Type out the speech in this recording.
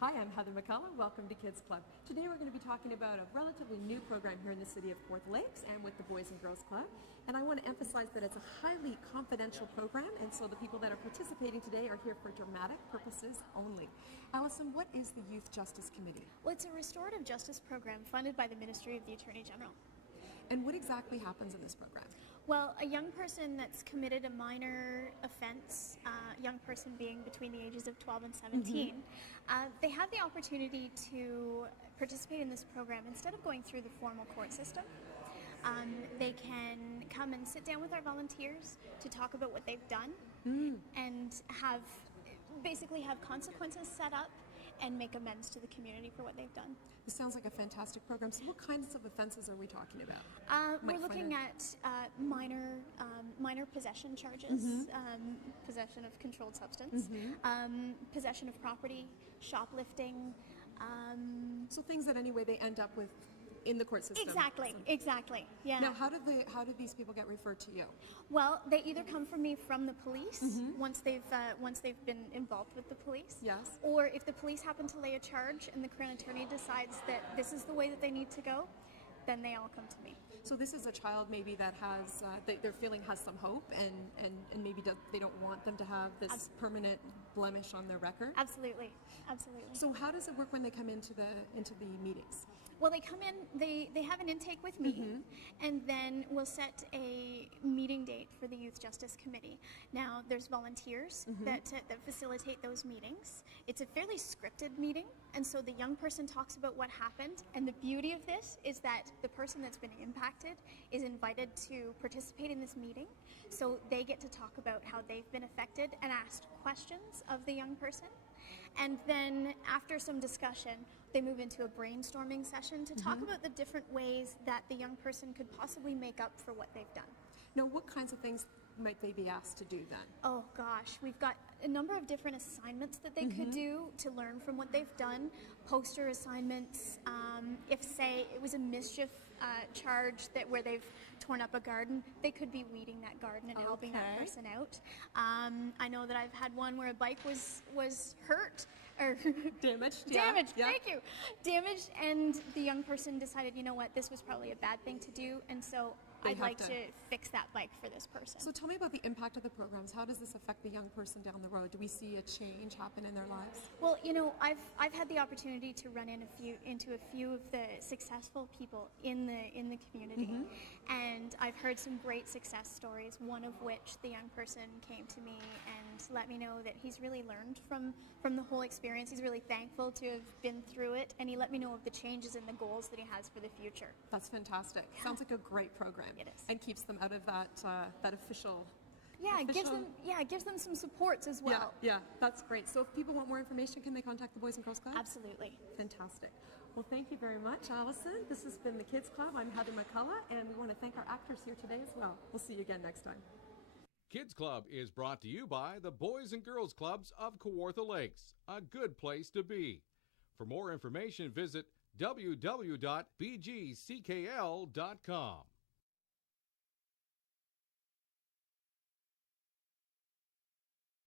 Hi, I'm Heather McCullough. Welcome to Kids Club. Today we're going to be talking about a relatively new program here in the city of Kawartha Lakes and with the Boys and Girls Club. And I want to emphasize that it's a highly confidential program, and so the people that are participating today are here for dramatic purposes only. Allison, what is the Youth Justice Committee? Well, it's a restorative justice program funded by the Ministry of the Attorney General. And what exactly happens in this program? Well, a young person that's committed a minor offense, young person being between the ages of 12 and 17, they have the opportunity to participate in this program instead of going through the formal court system. They can come and sit down with our volunteers to talk about what they've done and basically have consequences set up and make amends to the community for what they've done. This sounds like a fantastic program. So what kinds of offenses are we talking about? We're looking at minor possession charges, possession of controlled substance, possession of property, shoplifting. So things that anyway they end up with in the court system. Exactly. Yeah. Now, how do these people get referred to you? Well, they either come from me from the police once they've been involved with the police. Yes. Or if the police happen to lay a charge and the Crown Attorney decides that this is the way that they need to go, then they all come to me. So this is a child maybe that has they're feeling has some hope and maybe they don't want them to have this permanent blemish on their record. Absolutely. So how does it work when they come into the meetings? Well, they come in, they have an intake with me, and then we'll set a meeting date for the Youth Justice Committee. Now, there's volunteers that facilitate those meetings. It's a fairly scripted meeting, and so the young person talks about what happened, and the beauty of this is that the person that's been impacted is invited to participate in this meeting, so they get to talk about how they've been affected and ask questions of the young person. And then after some discussion, they move into a brainstorming session to talk about the different ways that the young person could possibly make up for what they've done. Now, what kinds of things might they be asked to do then? Oh gosh, we've got a number of different assignments that they could do to learn from what they've done. Poster assignments, if say it was a mischief charge where they've torn up a garden, they could be weeding that garden and helping that person out. I know that I've had one where a bike was hurt or damaged. Damaged, thank you. Damaged, and the young person decided, you know what, this was probably a bad thing to do, and so I'd like to fix that bike for this person. So tell me about the impact of the programs. How does this affect the young person down the road? Do we see a change happen in their lives? Well, you know, I've had the opportunity to run into a few of the successful people in the community, and I've heard some great success stories. One of which the young person came to me and let me know that he's really learned from the whole experience. He's really thankful to have been through it, and he let me know of the changes and the goals that he has for the future. That's fantastic. Yeah. Sounds like a great program. It is. And keeps them out of that official. It gives them some supports as well. Yeah, that's great. So if people want more information, can they contact the Boys and Girls Club? Absolutely. Fantastic. Well, thank you very much, Allison. This has been the Kids Club. I'm Heather McCullough, and we want to thank our actors here today as well. We'll see you again next time. Kids Club is brought to you by the Boys and Girls Clubs of Kawartha Lakes, a good place to be. For more information, visit www.bgckl.com.